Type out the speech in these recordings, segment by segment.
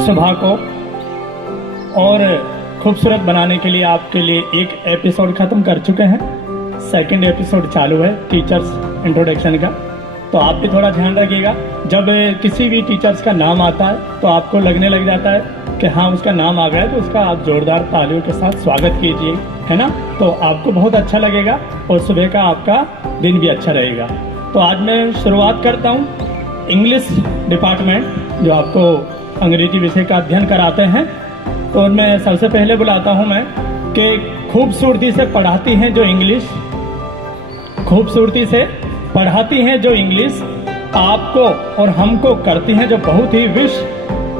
सभा को और खूबसूरत बनाने के लिए आपके लिए एक एपिसोड ख़त्म कर चुके हैं। सेकंड एपिसोड चालू है टीचर्स इंट्रोडक्शन का, तो आप भी थोड़ा ध्यान रखिएगा। जब किसी भी टीचर्स का नाम आता है तो आपको लगने लग जाता है कि हाँ उसका नाम आ गया है, तो उसका आप जोरदार तालियों के साथ स्वागत कीजिए, है ना। तो आपको बहुत अच्छा लगेगा और सुबह का आपका दिन भी अच्छा रहेगा। तो आज मैं शुरुआत करता हूँ इंग्लिश डिपार्टमेंट जो आपको अंग्रेजी विषय का अध्ययन कराते हैं। तो मैं सबसे पहले बुलाता हूँ मैं कि खूबसूरती से पढ़ाती हैं जो इंग्लिश, खूबसूरती से पढ़ाती हैं जो इंग्लिश, आपको और हमको करती हैं जो बहुत ही विश,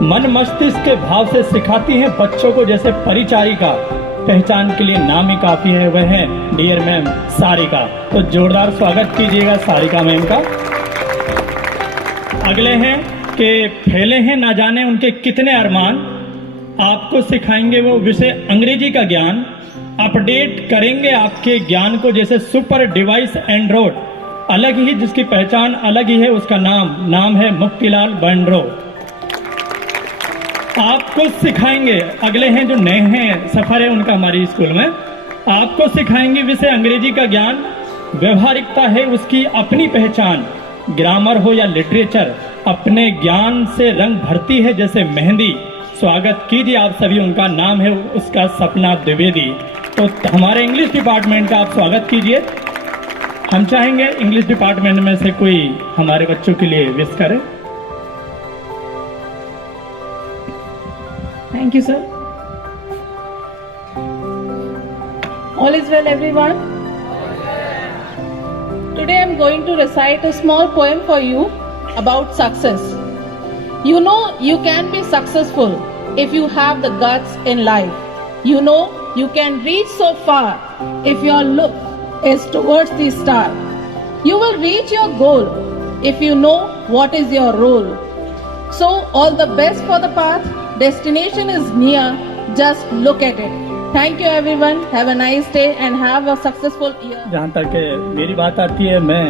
मन मस्तिष्क के भाव से सिखाती हैं बच्चों को जैसे परिचारिका, पहचान के लिए नाम ही काफी है, वह है डियर मैम सारिका। तो जोरदार स्वागत कीजिएगा सारिका मैम का। अगले हैं कि फैले हैं ना जाने उनके कितने अरमान, आपको सिखाएंगे वो विषय अंग्रेजी का ज्ञान, अपडेट करेंगे आपके ज्ञान को जैसे सुपर डिवाइस एंड्रॉइड, अलग ही जिसकी पहचान अलग ही है, उसका नाम है मुक्तिलाल बंड्रो। आपको सिखाएंगे, अगले हैं जो नए हैं, सफर है उनका हमारी स्कूल में, आपको सिखाएंगे विषय अंग्रेजी का ज्ञान, व्यवहारिकता है उसकी अपनी पहचान, ग्रामर हो या लिटरेचर, अपने ज्ञान से रंग भरती है जैसे मेहंदी। स्वागत कीजिए आप सभी, उनका नाम है उसका सपना द्विवेदी। तो हमारे इंग्लिश डिपार्टमेंट का आप स्वागत कीजिए। हम चाहेंगे इंग्लिश डिपार्टमेंट में से कोई हमारे बच्चों के लिए विश करे। Thank you, sir. All is well, everyone? Today I'm going to recite a small poem for you about success. You know you can be successful if you have the guts in life. You know you can reach so far if your look is towards the star. You will reach your goal if you know what is your role. So all the best for the path. Destination is near, just look at it. Thank you everyone, have a nice day and have a successful year. जहाँ तक मेरी बात आती है, मैं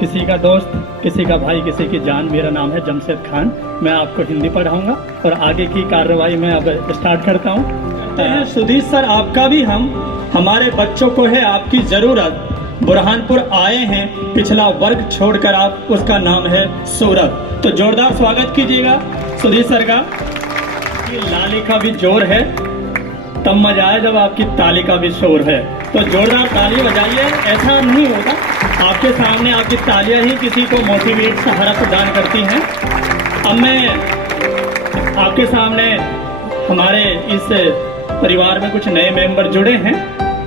किसी का दोस्त, किसी का भाई, किसी की जान, मेरा नाम है जमशेद खान। मैं आपको हिंदी पढ़ाऊंगा और आगे की कार्रवाई मैं अब स्टार्ट करता हूँ। सुधीर सर, आपका भी हमारे बच्चों को है आपकी जरूरत, बुरहानपुर आए हैं पिछला वर्ग छोड़कर आप, उसका नाम है सूरत। तो जोरदार स्वागत कीजिएगा सुधीर सर का। लाली का भी जोर है तब मजा आए जब आपकी ताली का भी शोर है, तो जोरदार ताली बजाइए। ऐसा नहीं होता, आपके सामने आपकी तालियां ही किसी को मोटिवेट, सहारा प्रदान करती हैं। अब मैं आपके सामने हमारे इस परिवार में कुछ नए मेंबर जुड़े हैं,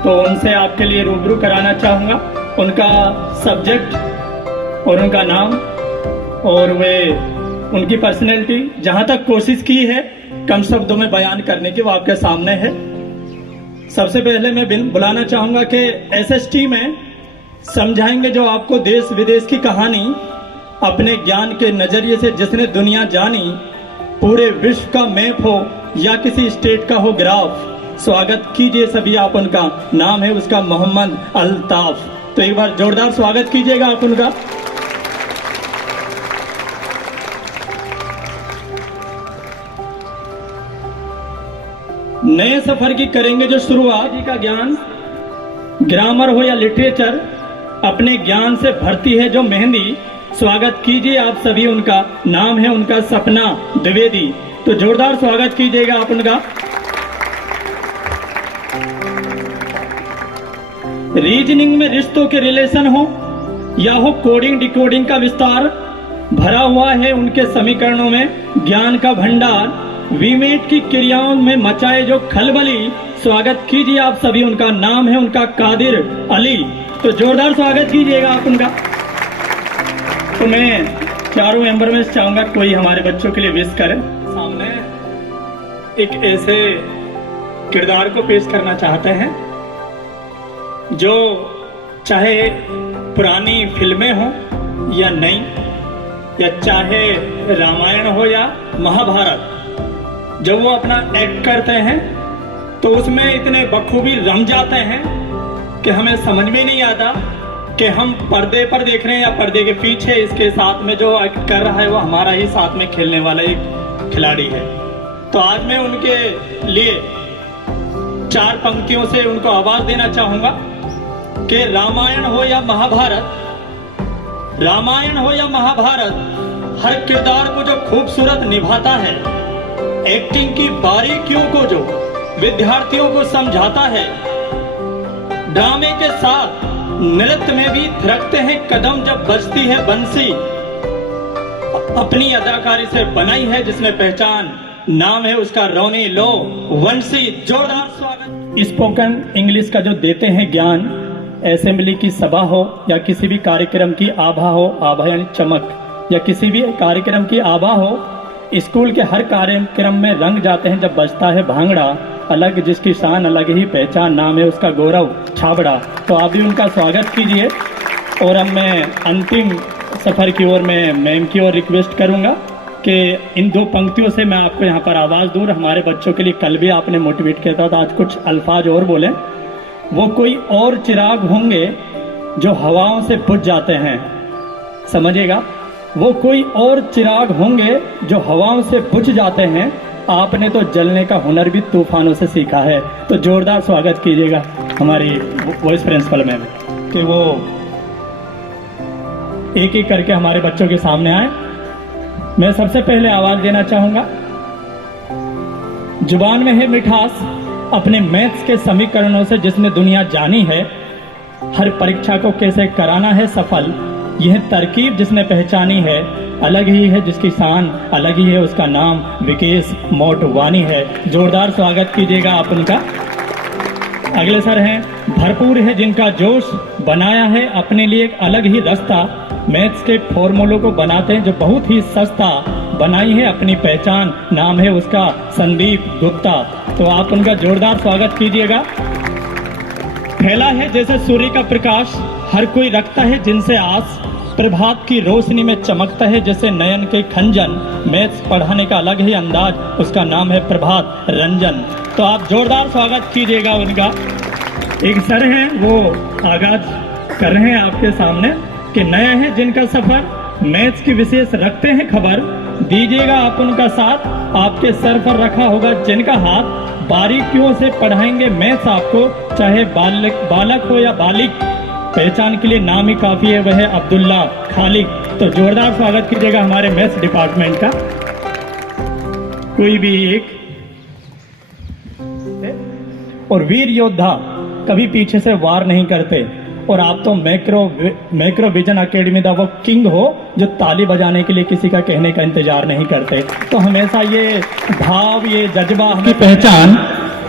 तो उनसे आपके लिए रूबरू कराना चाहूँगा। उनका सब्जेक्ट और उनका नाम और वे उनकी पर्सनैलिटी जहाँ तक कोशिश की है कम शब्दों में बयान करने की, वो आपके सामने है। सबसे पहले मैं बुलाना चाहूँगा कि एसएसटी में समझाएंगे जो आपको देश विदेश की कहानी, अपने ज्ञान के नजरिए से जिसने दुनिया जानी, पूरे विश्व का मैप हो या किसी स्टेट का हो ग्राफ। स्वागत कीजिए सभी आप, उनका नाम है उसका मोहम्मद अल्ताफ। तो एक बार जोरदार स्वागत कीजिएगा आप उनका। नए सफर की करेंगे जो शुरुआत जी का ज्ञान, ग्रामर हो या लिटरेचर, अपने ज्ञान से भरती है जो मेहंदी। स्वागत कीजिए आप सभी उनका, नाम है उनका सपना द्विवेदी। तो जोरदार स्वागत कीजिएगा आप उनका। रीजनिंग में रिश्तों के रिलेशन हो या हो कोडिंग डिकोडिंग का विस्तार, भरा हुआ है उनके समीकरणों में ज्ञान का भंडार। वीमेट की क्रियाओं में मचाए जो खलबली, स्वागत कीजिए आप सभी उनका, नाम है उनका कादिर अली। तो जोरदार स्वागत कीजिएगा आप उनका। तो मैं चारों मेंबर में चाहूंगा कोई हमारे बच्चों के लिए विश करे। सामने एक ऐसे किरदार को पेश करना चाहते हैं जो चाहे पुरानी फिल्में हो या नई, या चाहे रामायण हो या महाभारत, जब वो अपना एक्ट करते हैं तो उसमें इतने बखूबी रम जाते हैं कि हमें समझ में नहीं आता कि हम पर्दे पर देख रहे हैं या पर्दे के पीछे इसके साथ में जो एक्ट कर रहा है वो हमारा ही साथ में खेलने वाला एक खिलाड़ी है। तो आज मैं उनके लिए 4 पंक्तियों से उनको आवाज देना चाहूंगा कि रामायण हो या महाभारत, रामायण हो या महाभारत, हर किरदार को जो खूबसूरत निभाता है, एक्टिंग की बारीकियों को जो विद्यार्थियों को समझाता है, ड्रामे के साथ नृत्य में भी थिरकते हैं कदम जब बजती है बंसी, अपनी अदाकारी से बनाई है जिसमें पहचान, नाम है उसका रोनी लो वंशी। जोरदार स्वागत। स्पोकन इंग्लिश का जो देते हैं ज्ञान, असेंबली की सभा हो या किसी भी कार्यक्रम की आभा हो, आभा यानी चमक, या किसी भी कार्यक्रम की आभा हो, स्कूल के हर कार्यक्रम में रंग जाते हैं जब बजता है भांगड़ा, अलग जिसकी शान अलग ही पहचान, नाम है उसका गौरव छाबड़ा। तो आप भी उनका स्वागत कीजिए। और अब मैं अंतिम सफर की ओर मैं मैम की ओर रिक्वेस्ट करूंगा कि इन 2 पंक्तियों से मैं आपको यहाँ पर आवाज दूं। हमारे बच्चों के लिए कल भी आपने मोटिवेट किया था, तो आज कुछ अल्फाज और बोले। वो कोई और चिराग होंगे जो हवाओं से बुझ जाते हैं, समझिएगा, वो कोई और चिराग होंगे जो हवाओं से बुझ जाते हैं, आपने तो जलने का हुनर भी तूफानों से सीखा है। तो जोरदार स्वागत कीजिएगा हमारी वॉइस प्रिंसिपल मैम कि वो एक एक करके हमारे बच्चों के सामने आए। मैं सबसे पहले आवाज देना चाहूंगा, जुबान में है मिठास, अपने मैथ्स के समीकरणों से जिसने दुनिया जानी है, हर परीक्षा को कैसे कराना है सफल, यह तरकीब जिसने पहचानी है, अलग ही है जिसकी शान, अलग ही है उसका नाम, विकेश मोटवानी है। जोरदार स्वागत कीजिएगा आप उनका। अगले सर हैं, भरपूर है जिनका जोश, बनाया है अपने लिए एक अलग ही रास्ता, मैथ्स के फॉर्मूलों को बनाते हैं जो बहुत ही सस्ता, बनाई है अपनी पहचान, नाम है उसका संदीप गुप्ता। तो आप उनका जोरदार स्वागत कीजिएगा। फैला है जैसे सूर्य का प्रकाश, हर कोई रखता है जिनसे आस, प्रभात की रोशनी में चमकता है जैसे नयन के खंजन, मैथ्स पढ़ाने का अलग ही अंदाज, उसका नाम है प्रभात रंजन। तो आप जोरदार स्वागत कीजिएगा उनका। एक सर हैं, वो आगाज कर रहे हैं आपके सामने कि नया है जिनका सफर, मैथ्स की विशेष रखते हैं खबर, दीजिएगा आप उनका साथ, आपके सर पर रखा होगा जिनका हाथ, बारीकियों से पढ़ाएंगे मैथ्स आपको, चाहे बालक हो या बालिक, पहचान के लिए नाम ही काफी है, वह है अब्दुल्ला खालिक। तो जोरदार स्वागत कीजिएगा हमारे मैथ्स डिपार्टमेंट का। कोई भी एक। और वीर योद्धा कभी पीछे से वार नहीं करते, और आप तो मैक्रो विजन अकेडमी दा वो किंग हो जो ताली बजाने के लिए किसी का कहने का इंतजार नहीं करते। तो हमेशा ये भाव, ये जज्बा की पहचान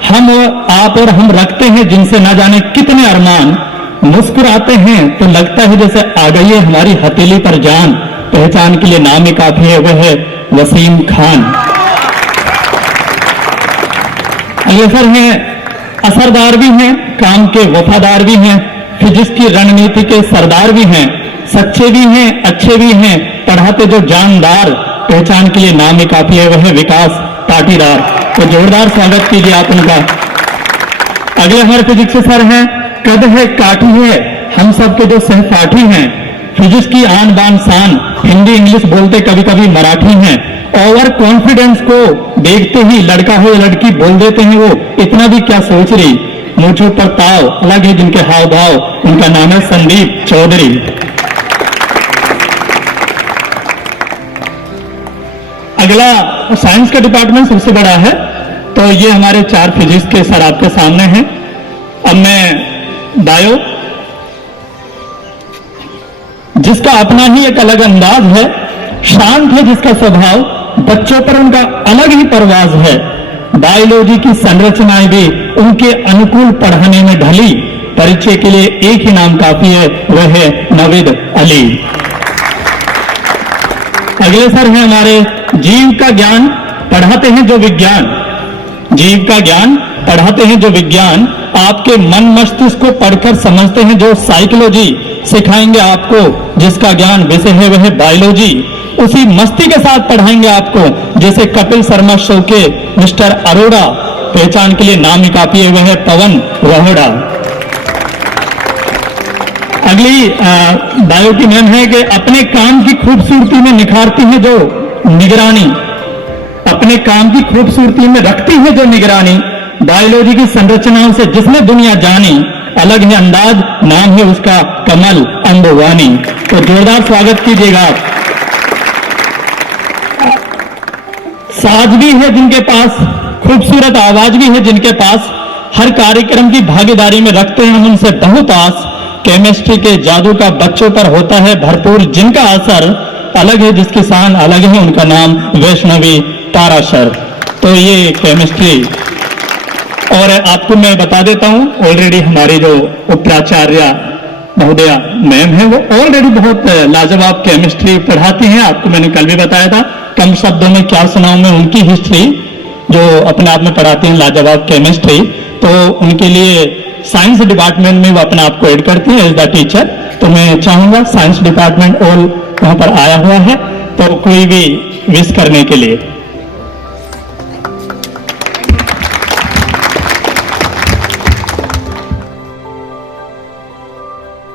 हम आप और हम रखते हैं जिनसे ना जाने कितने अरमान, मुस्कुराते हैं तो लगता है जैसे आ गई है हमारी हथेली पर जान, पहचान के लिए नाम ही काफी है, वह है वसीम खान। अगले सर हैं, असरदार भी हैं, काम के वफादार भी हैं, फिजिक्स की रणनीति के सरदार भी हैं, सच्चे भी हैं, अच्छे भी हैं, पढ़ाते जो जानदार, पहचान के लिए नाम ही काफी है, वह है विकास पाटीदार। तो जोरदार स्वागत कीजिए आप उनका। अगले हमारे फिजिक्स सर हैं, कद है काठी है, हम सबके जो सहपाठी हैं, फिजिक्स की आन बान शान, हिंदी इंग्लिश बोलते कभी कभी मराठी हैं, ओवर कॉन्फिडेंस को देखते ही लड़का हो या लड़की बोल देते हैं वो इतना भी क्या सोच रही, मूंछों पर ताव अलग है जिनके हाव भाव, उनका नाम है संदीप चौधरी। अगला साइंस का डिपार्टमेंट सबसे बड़ा है, तो ये हमारे 4 फिजिक्स के सर आपके सामने हैं। अब मैं बायो, जिसका अपना ही एक अलग अंदाज है, शांत है जिसका स्वभाव, बच्चों पर उनका अलग ही परवाज है, बायोलॉजी की संरचनाएं भी उनके अनुकूल पढ़ाने में ढली। परिचय के लिए एक ही नाम काफी है, वह है नवीद अली। अगले सर हैं हमारे जीव का ज्ञान पढ़ाते हैं जो विज्ञान, जीव का ज्ञान पढ़ाते हैं जो विज्ञान, आपके मन मस्तिष्क को पढ़कर समझते हैं जो साइकोलॉजी, सिखाएंगे आपको जिसका ज्ञान विषय है वह बायोलॉजी, उसी मस्ती के साथ पढ़ाएंगे आपको जैसे कपिल शर्मा शो के मिस्टर अरोड़ा, पहचान के लिए नाम ही काफी है वह है पवन रोहड़ा। अगली बायो की नेम है कि अपने काम की खूबसूरती में निखारती है जो निगरानी, अपने काम की खूबसूरती में रखती है जो निगरानी, बायोलॉजी की संरचनाओं से जिसने दुनिया जानी, अलग है अंदाज, नाम है उसका कमल अंबवानी। तो जोरदार स्वागत कीजिएगा आप। साज भी है जिनके पास, खूबसूरत आवाज भी है जिनके पास, हर कार्यक्रम की भागीदारी में रखते हैं हम उनसे बहुत आस, केमिस्ट्री के जादू का बच्चों पर होता है भरपूर जिनका असर, अलग है जिसकी शान, अलग है उनका नाम वैष्णवी ताराशर। तो ये केमिस्ट्री। और आपको मैं बता देता हूं, ऑलरेडी हमारी जो उपाचार्य महोदया मैम है वो ऑलरेडी बहुत लाजवाब केमिस्ट्री पढ़ाती हैं। आपको मैंने कल भी बताया था, कम शब्दों में क्या सुनाऊं मैं उनकी हिस्ट्री जो अपने आप में पढ़ाती हैं लाजवाब केमिस्ट्री। तो उनके लिए साइंस डिपार्टमेंट में वो अपने आप को ऐड करती है एज द टीचर। तो मैं चाहूंगा साइंस डिपार्टमेंट ऑल वहां पर आया हुआ है, तो कोई भी विश करने के लिए।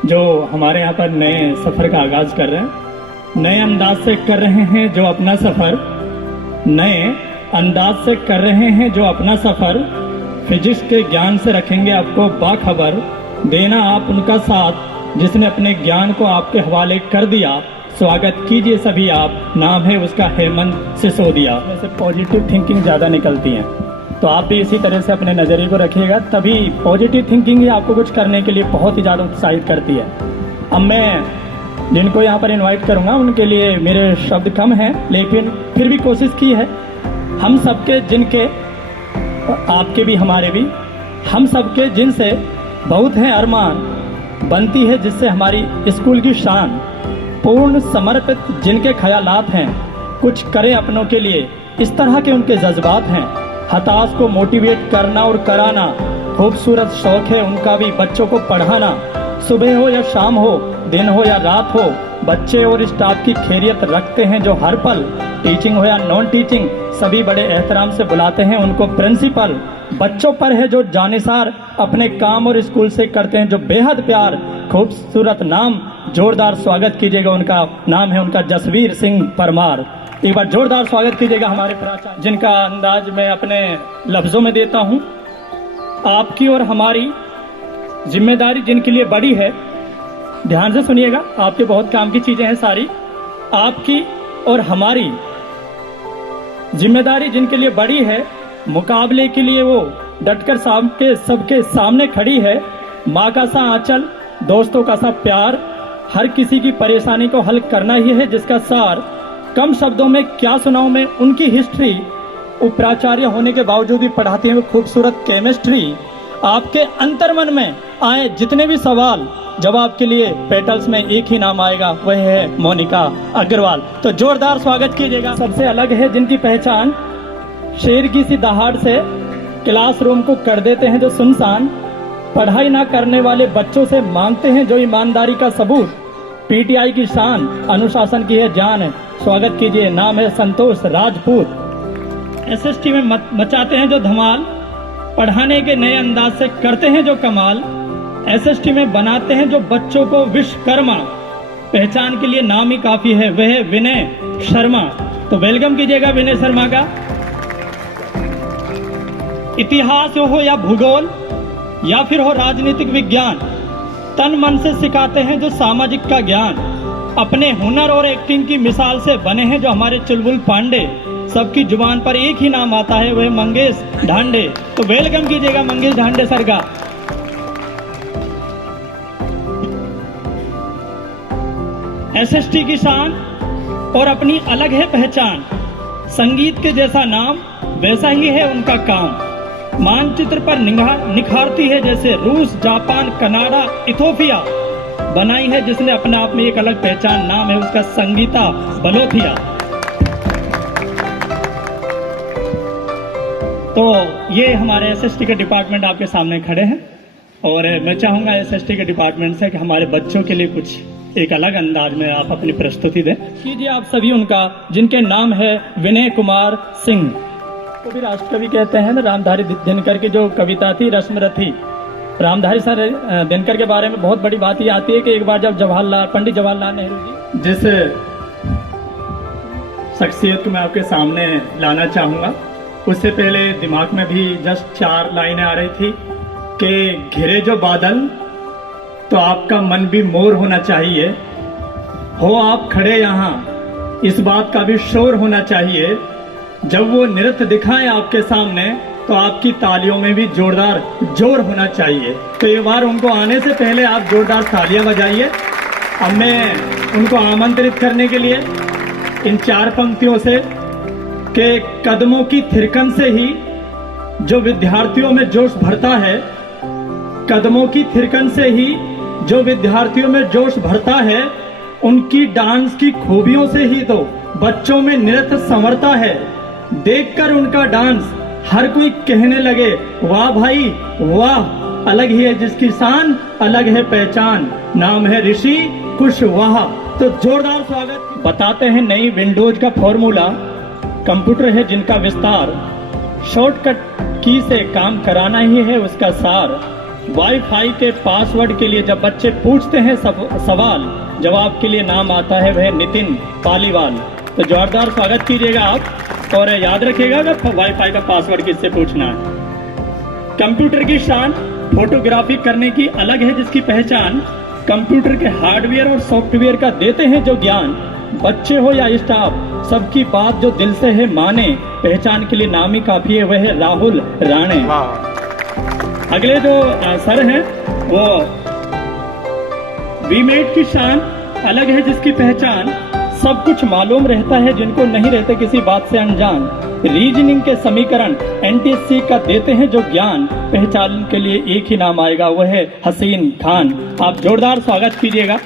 जो हमारे यहाँ पर नए सफर का आगाज कर रहे हैं, नए अंदाज से कर रहे हैं जो अपना सफर, नए अंदाज से कर रहे हैं जो अपना सफर, फिजिक्स के ज्ञान से रखेंगे आपको बाखबर, देना आप उनका साथ जिसने अपने ज्ञान को आपके हवाले कर दिया। स्वागत कीजिए सभी आप, नाम है उसका हेमंत सिसोदिया। वैसे पॉजिटिव थिंकिंग ज़्यादा निकलती हैं, तो आप भी इसी तरह से अपने नज़रिए को रखिएगा, तभी पॉजिटिव थिंकिंग ही आपको कुछ करने के लिए बहुत ही ज़्यादा उत्साहित करती है। अब मैं जिनको यहाँ पर इनवाइट करूँगा उनके लिए मेरे शब्द कम हैं, लेकिन फिर भी कोशिश की है। हम सबके जिनके, आपके भी हमारे भी, हम सबके जिनसे बहुत हैं अरमान, बनती है जिससे हमारी स्कूल की शान, पूर्ण समर्पित जिनके ख्यालात हैं, कुछ करें अपनों के लिए इस तरह के उनके जज्बात हैं, हताश को मोटिवेट करना और कराना खूबसूरत शौक है उनका भी, बच्चों को पढ़ाना, सुबह हो या शाम हो, दिन हो या रात हो, बच्चे और स्टाफ की खैरियत रखते हैं जो हर पल, टीचिंग हो या नॉन टीचिंग, सभी बड़े एहतराम से बुलाते हैं उनको प्रिंसिपल। बच्चों पर है जो जानिसार, अपने काम और स्कूल से करते हैं जो बेहद प्यार, खूबसूरत नाम, जोरदार स्वागत कीजिएगा उनका, नाम है उनका जसवीर सिंह परमार। एक बार जोरदार स्वागत कीजिएगा हमारे प्राचार्य, जिनका अंदाज मैं अपने लफ्जों में देता हूं। आपकी और हमारी जिम्मेदारी जिनके लिए बड़ी है, ध्यान से सुनिएगा, आपके बहुत काम की चीजें हैं सारी। आपकी और हमारी जिम्मेदारी जिनके लिए बड़ी है, मुकाबले के लिए वो डटकर सबके सामने खड़ी है। माँ का सा आंचल, दोस्तों का सा प्यार, हर किसी की परेशानी को हल करना ही है जिसका सार। कम शब्दों में क्या सुनाऊं मैं उनकी हिस्ट्री, उपाचार्य होने के बावजूद भी पढ़ाती हैं वो खूबसूरत केमिस्ट्री। आपके अंतर्मन में आए जितने भी सवाल, जवाब के लिए पेटल्स में एक ही नाम आएगा, वह है मोनिका अग्रवाल। तो जोरदार स्वागत कीजिएगा। सबसे अलग है जिनकी पहचान, शेर की सी दहाड़ से क्लासरूम को कर देते हैं जो सुनसान, पढ़ाई ना करने वाले बच्चों से मांगते हैं जो ईमानदारी का सबूत, पीटीआई की शान, अनुशासन की है जान। स्वागत कीजिए, नाम है संतोष राजपूत। एसएसटी में मचाते हैं जो धमाल, पढ़ाने के नए अंदाज से करते हैं जो कमाल, एसएसटी में बनाते हैं जो बच्चों को विश्वकर्मा, पहचान के लिए नाम ही काफी है वह है विनय शर्मा। तो वेलकम कीजिएगा विनय शर्मा का। इतिहास हो या भूगोल या फिर हो राजनीतिक विज्ञान, तन मन से सिखाते हैं जो सामाजिक का ज्ञान। अपने हुनर और एक्टिंग की मिसाल से बने हैं जो हमारे चुलबुल पांडे। सबकी जुबान पर एक ही नाम आता है, वह मंगेश ढांडे। तो वेलकम कीजिएगा मंगेश ढांडे सर का। एसएसटी की शान और अपनी अलग है पहचान। संगीत के जैसा नाम वैसा ही है उनका काम। मानचित्र पर निखारती है जैसे रूस, जापान, कनाडा, इथोपिया। बनाई है जिसने अपने आप में एक अलग पहचान, नाम है उसका संगीता बलोथिया। तो ये हमारे एसएसटी के डिपार्टमेंट आपके सामने खड़े हैं और मैं चाहूंगा एसएसटी के डिपार्टमेंट से कि हमारे बच्चों के लिए कुछ एक अलग अंदाज में आप अपनी प्रस्तुति दें। कीजिए आप सभी उनका, जिनके नाम है विनय कुमार सिंह। तो भी राष्ट्रकवि कहते हैं ना, रामधारी दिनकर की जो कविता थी रश्मरथी। रामधारी सर दिनकर के बारे में बहुत बड़ी बात ये आती है कि एक बार जब पंडित जवाहरलाल नेहरू जी, जिस शख्सियत को मैं आपके सामने लाना चाहूंगा, उससे पहले दिमाग में भी जस्ट 4 लाइनें आ रही थी कि घिरे जो बादल तो आपका मन भी मोर होना चाहिए, हो आप खड़े यहाँ इस बात का भी शोर होना चाहिए। जब वो नृत्य दिखाएं आपके सामने तो आपकी तालियों में भी जोरदार जोर होना चाहिए। तो एक बार उनको आने से पहले आप जोरदार तालियां बजाइए। अब मैं उनको आमंत्रित करने के लिए इन 4 पंक्तियों से कि कदमों की थिरकन से ही जो विद्यार्थियों में जोश भरता है, कदमों की थिरकन से ही जो विद्यार्थियों में जोश भरता है, उनकी डांस की खूबियों से ही तो बच्चों में नृत्य संवरता है। देखकर उनका डांस हर कोई कहने लगे वाह भाई वाह, अलग ही है जिसकी शान, अलग है पहचान, नाम है ऋषि कुशवाहा। तो जोरदार स्वागत। बताते हैं नई विंडोज का फॉर्मूला, कंप्यूटर है जिनका विस्तार, शॉर्टकट की से काम कराना ही है उसका सार। वाईफाई के पासवर्ड के लिए जब बच्चे पूछते हैं सवाल, जवाब के लिए नाम आता है वह नितिन पालीवाल। तो जोरदार स्वागत कीजिएगा आप और याद रखिएगा अगर वाईफाई का पासवर्ड किससे पूछना है। कंप्यूटर की शान, फोटोग्राफी करने की अलग है जिसकी पहचान। कंप्यूटर के हार्डवेयर और सॉफ्टवेयर का देते हैं जो ज्ञान। बच्चे हो या स्टाफ, सबकी बात जो दिल से है माने। पहचान के लिए नाम ही काफी है, वह है राहुल राणे। अगले जो सर हैं वो वीमेट की शान, अलग है जिसकी पहचान। सब कुछ मालूम रहता है जिनको नहीं रहते किसी बात से अनजान। रीजनिंग के समीकरण एनटीएससी का देते हैं जो ज्ञान। पहचान के लिए एक ही नाम आएगा, वह है हसीन खान। आप जोरदार स्वागत कीजिएगा।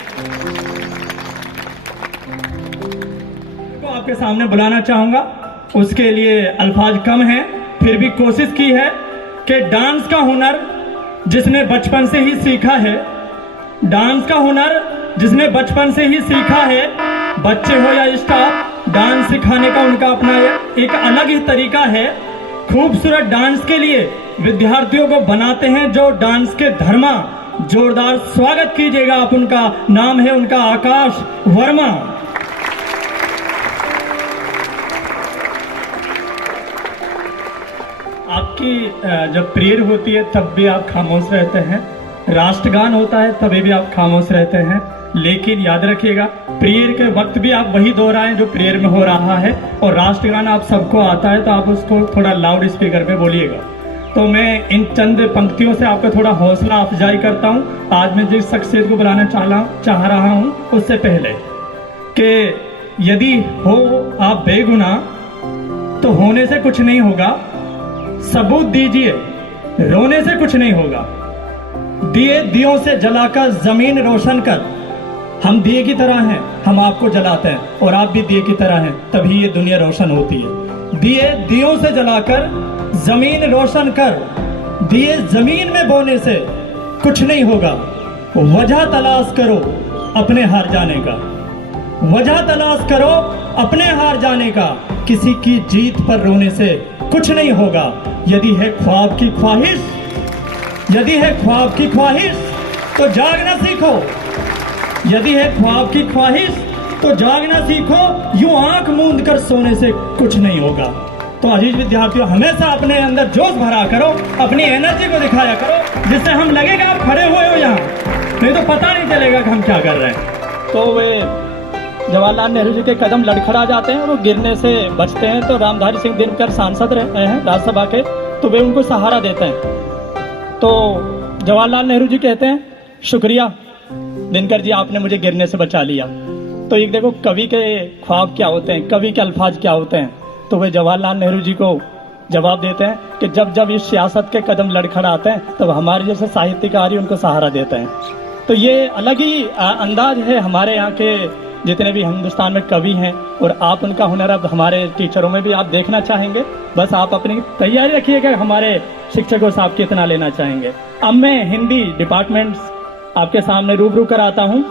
को आपके सामने बुलाना चाहूंगा, उसके लिए अल्फाज कम हैं, फिर भी कोशिश की है कि डांस का हुनर जिसने बचपन से ही सीखा है, डांस का हुनर जिसने बचपन से ही सीखा है, बच्चे हो या स्टाफ, डांस सिखाने का उनका अपना एक अलग ही तरीका है। खूबसूरत डांस के लिए विद्यार्थियों को बनाते हैं जो डांस के धर्मा। जोरदार स्वागत कीजिएगा आप उनका, नाम है उनका आकाश वर्मा। आपकी जब प्रेयर होती है तब भी आप खामोश रहते हैं, राष्ट्रगान होता है तभी भी आप खामोश रहते हैं, लेकिन याद रखिएगा प्रेयर के वक्त भी आप वही दोहराएं जो प्रेयर में हो रहा है। और राष्ट्रगान आप सबको आता है तो आप उसको थोड़ा लाउड स्पीकर पे बोलिएगा। तो मैं इन चंद पंक्तियों से आपका थोड़ा हौसला अफजाई करता हूं। आज मैं जिस शख्सियत को बुलाना चाह रहा हूं उससे पहले कि यदि हो आप बेगुनाह तो होने से कुछ नहीं होगा, सबूत दीजिए रोने से कुछ नहीं होगा। दिए दियों से जलाकर जमीन रोशन कर, हम दिए की तरह हैं, हम आपको जलाते हैं और आप भी दिए की तरह हैं, तभी ये दुनिया रोशन होती है। दिए दियों से जलाकर जमीन रोशन कर, दिए जमीन में बोने से कुछ नहीं होगा। वजह तलाश करो अपने हार जाने का, वजह तलाश करो अपने हार जाने का। किसी की जीत पर रोने से कुछ नहीं होगा। यदि है ख्वाब की ख्वाहिश, यदि है ख्वाब की ख्वाहिश तो जागना सीखो। यदि है ख्वाब की ख्वाहिश तो जागना सीखो, यूं आंख मूंद कर सोने से कुछ नहीं होगा। तो अजीज विद्यार्थियों, हमेशा अपने अंदर जोश भरा करो, अपनी एनर्जी को दिखाया करो, जिससे हम लगेगा आप खड़े हुए हो यहाँ, नहीं तो पता नहीं चलेगा कि हम क्या कर रहे हैं। तो वे जवाहरलाल नेहरू जी के कदम लड़खड़ा जाते हैं और वो गिरने से बचते हैं। तो रामधारी सिंह दिनकर सांसद रहे हैं राज्यसभा के, तो वे उनको सहारा देते हैं। तो जवाहरलाल नेहरू जी कहते हैं, शुक्रिया दिनकर जी, आपने मुझे गिरने से बचा लिया। तो एक देखो कवि के ख्वाब क्या होते हैं, कवि के अल्फाज क्या होते हैं। तो वे जवाहरलाल नेहरू जी को जवाब देते हैं कि जब जब इस सियासत के कदम लड़खड़ाते हैं तब हमारे जैसे साहित्यकार ही उनको सहारा देते हैं। तो ये अलग ही अंदाज है हमारे यहाँ के जितने भी हिंदुस्तान में कवि हैं, और आप उनका हुनर अब हमारे टीचरों में भी आप देखना चाहेंगे। बस आप अपनी तैयारी रखिएगा हमारे शिक्षकों से आप कितना लेना चाहेंगे। अब मैं हिंदी डिपार्टमेंट आपके सामने रूबरू कराता हूँ।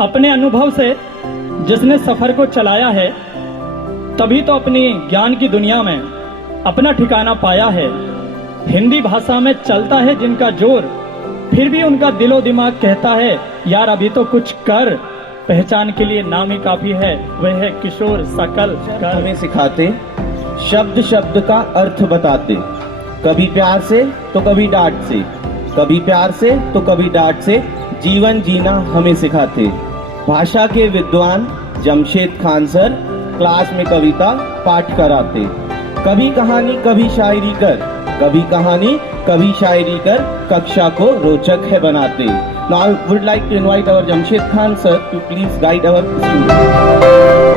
अपने अनुभव से जिसने सफर को चलाया है, तभी तो अपनी ज्ञान की दुनिया में अपना ठिकाना पाया है। हिंदी भाषा में चलता है जिनका जोर, फिर भी उनका दिलो दिमाग कहता है यार अभी तो कुछ कर। पहचान के लिए नाम ही काफी है, वह है किशोर सकल कर। हमें सिखाते, शब्द शब्द का अर्थ बताते, कभी प्यार से तो कभी डांट से, कभी प्यार से तो कभी डांट से जीवन जीना हमें सिखाते। भाषा के विद्वान जमशेद खान सर क्लास में कविता पाठ कराते। कभी कहानी कभी शायरी कर, कभी कहानी कभी शायरी कर कक्षा को रोचक है बनाते। Now I would like to invite our Jamshed Khan sir to please guide our students.